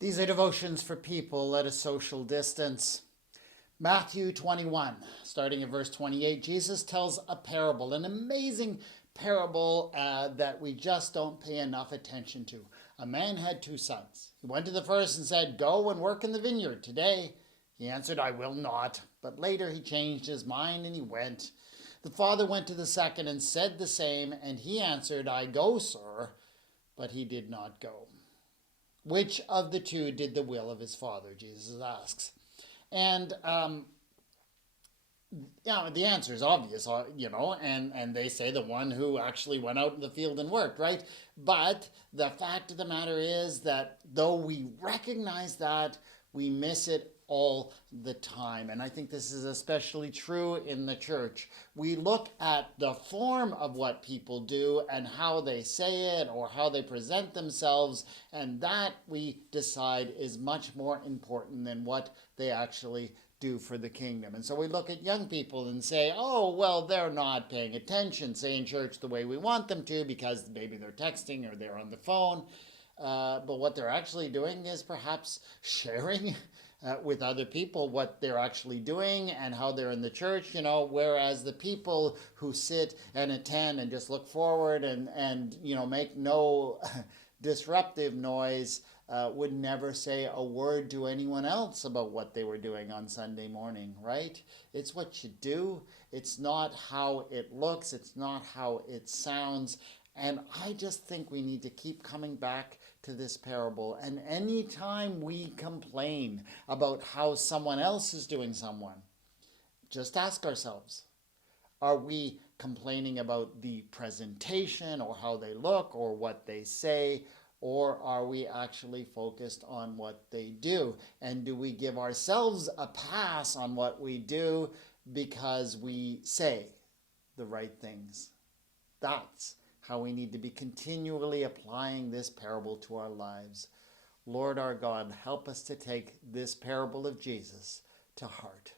These are devotions for people at a social distance. Matthew 21, starting at verse 28, Jesus tells a parable, an amazing parable that we just don't pay enough attention to. A man had two sons. He went to the first and said, "Go and work in the vineyard today." He answered, "I will not." But later he changed his mind and he went. The father went to the second and said the same, and he answered, "I go, sir." But he did not go. Which of the two did the will of his father? Jesus asks. And the answer is obvious, and they say the one who actually went out in the field and worked, right? But the fact of the matter is that though we recognize that, we miss it all the time. And I think this is especially true in the church. We look at the form of what people do and how they say it or how they present themselves, and that we decide is much more important than what they actually do for the kingdom. And so we look at young people and say, oh, well, they're not paying attention, say in church the way we want them to because maybe they're texting or they're on the phone. But what they're actually doing is perhaps sharing with other people what they're actually doing and how they're in the church, whereas the people who sit and attend and just look forward and make no disruptive noise would never say a word to anyone else about what they were doing on Sunday morning, right? It's what you do. It's not how it looks. It's not how it sounds. And I just think we need to keep coming back to this parable. And anytime we complain about how someone else is doing someone, just ask ourselves, are we complaining about the presentation or how they look or what they say? Or are we actually focused on what they do? And do we give ourselves a pass on what we do because we say the right things? That's how we need to be continually applying this parable to our lives. Lord our God, help us to take this parable of Jesus to heart.